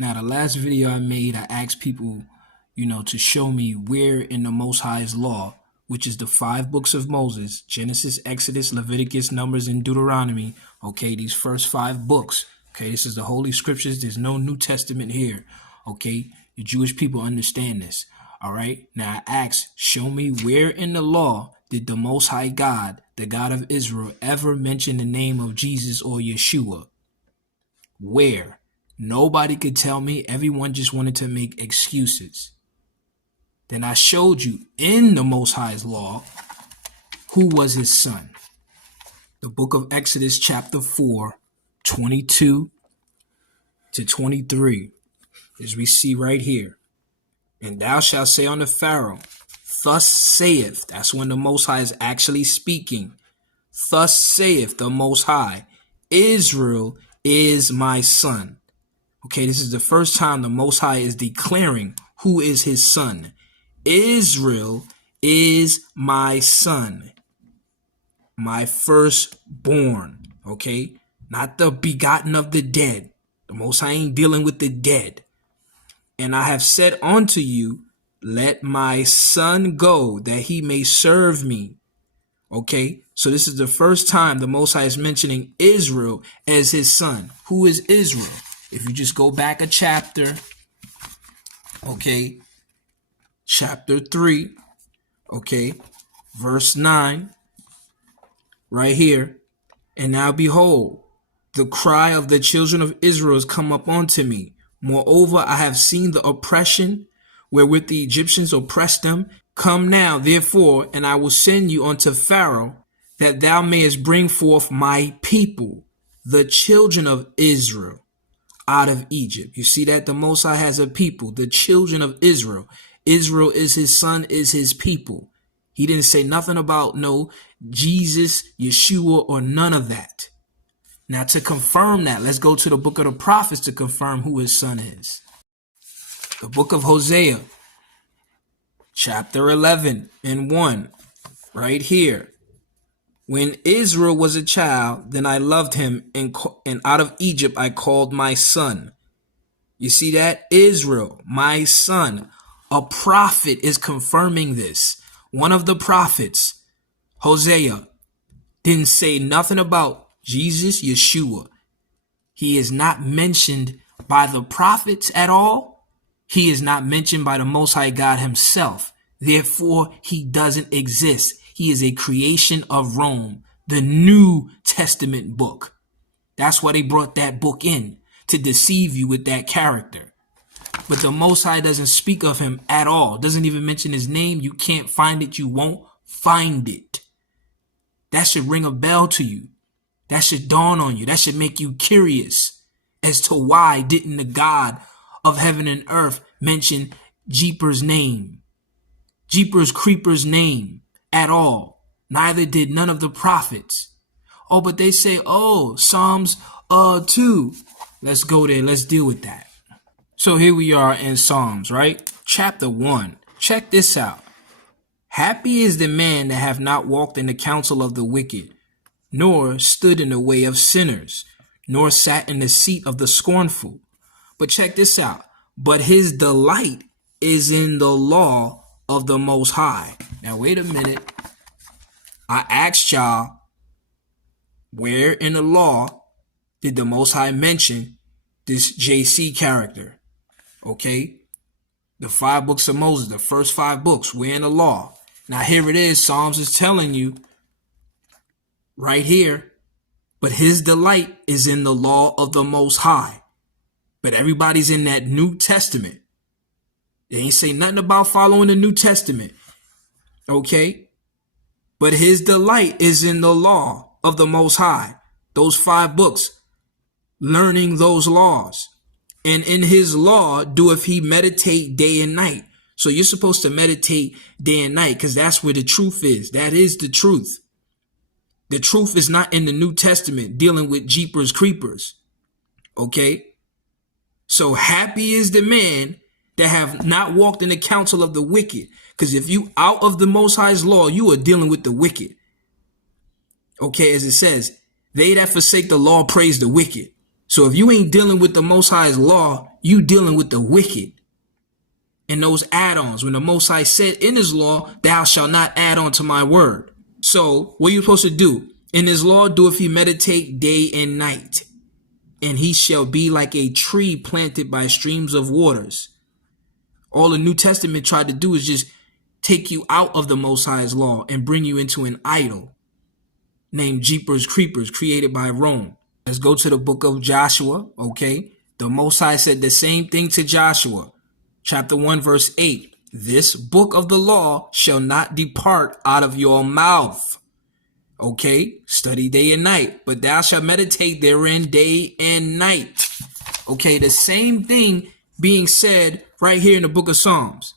Now, the last video I made, I asked people, to show me where in the Most High's law, which is the 5 books of Moses, Genesis, Exodus, Leviticus, Numbers, and Deuteronomy. Okay, these first 5 books. Okay, this is the Holy Scriptures. There's no New Testament here. Okay, the Jewish people understand this. All right, now I asked, show me where in the law did the Most High God, the God of Israel, ever mention the name of Jesus or Yeshua? Where? Nobody could tell me. Everyone just wanted to make excuses. Then I showed you in the Most High's law who was his son. The book of Exodus chapter 4, 22 to 23, as we see right here. And thou shalt say unto Pharaoh, thus saith, that's when the Most High is actually speaking. Thus saith the Most High, Israel is my son. Okay, this is the first time the Most High is declaring who is his son. Israel is my son, my firstborn. Okay, not the begotten of the dead. The Most High ain't dealing with the dead. And I have said unto you, let my son go that he may serve me. Okay, so this is the first time the Most High is mentioning Israel as his son. Who is Israel? If you just go back a chapter, okay, chapter 3, okay, verse 9, right here. And now behold, the cry of the children of Israel has come up unto me. Moreover, I have seen the oppression wherewith the Egyptians oppressed them. Come now, therefore, and I will send you unto Pharaoh, that thou mayest bring forth my people, the children of Israel, out of Egypt. You see that the Most High has a people, the children of Israel. Israel is his son, is his people. He didn't say nothing about no Jesus, Yeshua, or none of that. Now, to confirm that, let's go to the book of the prophets to confirm who his son is. The book of Hosea, chapter 11 and 1, right here. When Israel was a child, then I loved him, and out of Egypt I called my son. You see that? Israel, my son. A prophet is confirming this. One of the prophets, Hosea, didn't say nothing about Jesus, Yeshua. He is not mentioned by the prophets at all. He is not mentioned by the Most High God himself. Therefore, he doesn't exist. He is a creation of Rome, the New Testament book. That's why they brought that book in, to deceive you with that character. But the Most High doesn't speak of him at all. Doesn't even mention his name. You can't find it. You won't find it. That should ring a bell to you. That should dawn on you. That should make you curious as to why didn't the God of heaven and earth mention Jeepers' name, Jeepers Creepers' name at all. Neither did none of the prophets. Oh, but they say, oh, Psalms 2. Let's go there. Let's deal with that. So here we are in Psalms, right? Chapter 1. Check this out. Happy is the man that have not walked in the counsel of the wicked, nor stood in the way of sinners, nor sat in the seat of the scornful. But check this out. But his delight is in the law of the Most High. Now, wait a minute. I asked y'all, where in the law did the Most High mention this JC character? Okay. The 5 books of Moses, the first 5 books, where in the law? Now, here it is. Psalms is telling you right here, but his delight is in the law of the Most High. But everybody's in that New Testament. They ain't say nothing about following the New Testament. Okay? But his delight is in the law of the Most High. Those 5 books, learning those laws. And in his law doeth he meditate day and night. So you're supposed to meditate day and night because that's where the truth is. That is the truth. The truth is not in the New Testament dealing with Jeepers Creepers. Okay? So happy is the man that have not walked in the counsel of the wicked. Because if you out of the Most High's law, you are dealing with the wicked. Okay, as it says, they that forsake the law praise the wicked. So if you ain't dealing with the Most High's law, you dealing with the wicked. And those add-ons, when the Most High said in his law, thou shalt not add on to my word. So what are you supposed to do? In his law, do if you meditate day and night, and he shall be like a tree planted by streams of waters. All the New Testament tried to do is just take you out of the Most High's law and bring you into an idol named Jeepers Creepers, created by Rome. Let's go to the book of Joshua, okay? The Most High said the same thing to Joshua. Chapter 1, verse 8. This book of the law shall not depart out of your mouth. Okay? Study day and night, but thou shalt meditate therein day and night. Okay? The same thing being said right here in the book of Psalms.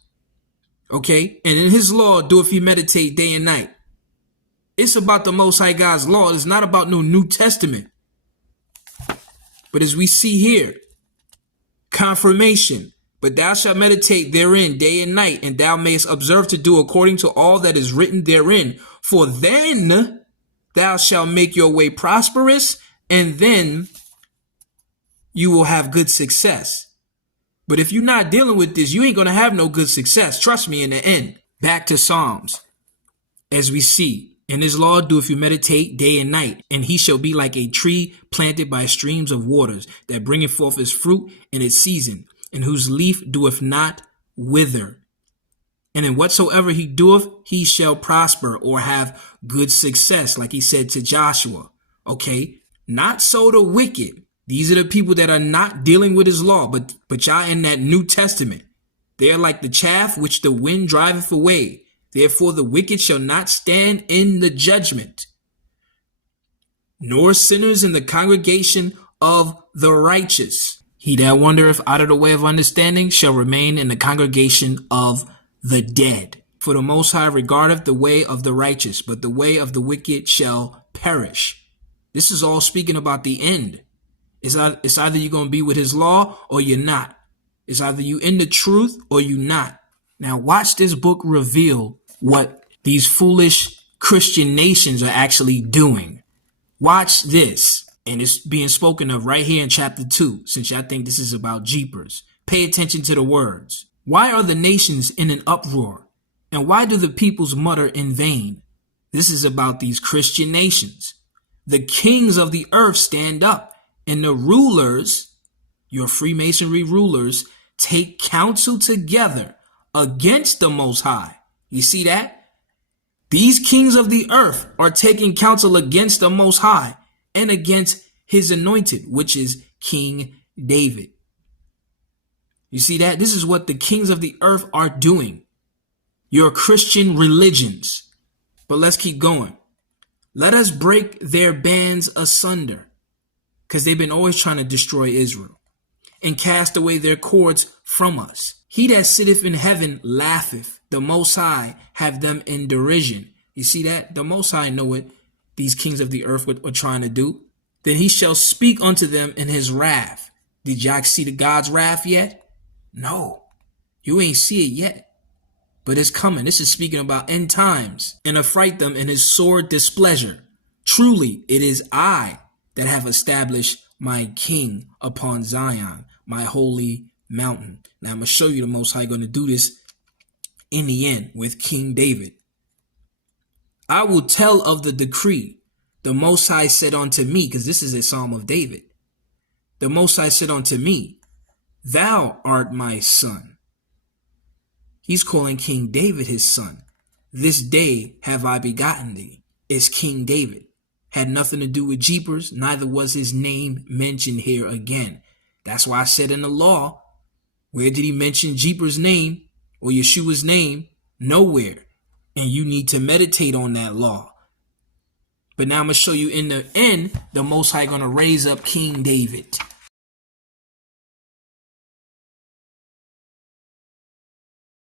Okay? And in his law, do if you meditate day and night. It's about the Most High God's law. It's not about no New Testament. But as we see here, confirmation. But thou shalt meditate therein day and night, and thou mayest observe to do according to all that is written therein. For then thou shalt make your way prosperous, and then you will have good success. But if you're not dealing with this, you ain't going to have no good success. Trust me, in the end. Back to Psalms. As we see, in his law do if you meditate day and night, and he shall be like a tree planted by streams of waters, that bringeth forth his fruit in its season, and whose leaf doeth not wither. And in whatsoever he doeth, he shall prosper or have good success, like he said to Joshua. Okay, not so the wicked. These are the people that are not dealing with his law, but y'all in that New Testament. They are like the chaff which the wind driveth away. Therefore the wicked shall not stand in the judgment, nor sinners in the congregation of the righteous. He that wandereth out of the way of understanding shall remain in the congregation of the dead. For the Most High regardeth the way of the righteous, but the way of the wicked shall perish. This is all speaking about the end. It's either you're going to be with his law or you're not. It's either you in the truth or you not. Now watch this book reveal what these foolish Christian nations are actually doing. Watch this. And it's being spoken of right here in chapter 2, since y'all think this is about Jeepers. Pay attention to the words. Why are the nations in an uproar? And why do the peoples mutter in vain? This is about these Christian nations. The kings of the earth stand up, and the rulers, your Freemasonry rulers, take counsel together against the Most High. You see that? These kings of the earth are taking counsel against the Most High and against his anointed, which is King David. You see that? This is what the kings of the earth are doing. Your Christian religions. But let's keep going. Let us break their bands asunder, because they've been always trying to destroy Israel, and cast away their cords from us. He that sitteth in heaven laugheth. The Most High have them in derision. You see that? The Most High know what these kings of the earth were trying to do. Then he shall speak unto them in his wrath. Did y'all see the God's wrath yet? No, you ain't see it yet. But it's coming. This is speaking about end times. And affright them in his sore displeasure. Truly, it is I that have established my king upon Zion, my holy mountain. Now I'm going to show you the Most High going to do this in the end with King David. I will tell of the decree. The Most High said unto me, because this is a Psalm of David. The Most High said unto me, thou art my son. He's calling King David his son. This day have I begotten thee. It's King David. Had nothing to do with Jeepers, neither was his name mentioned here again. That's why I said in the law, where did he mention Jeepers' name or Yeshua's name? Nowhere. And you need to meditate on that law. But now I'm going to show you in the end, the Most High going to raise up King David.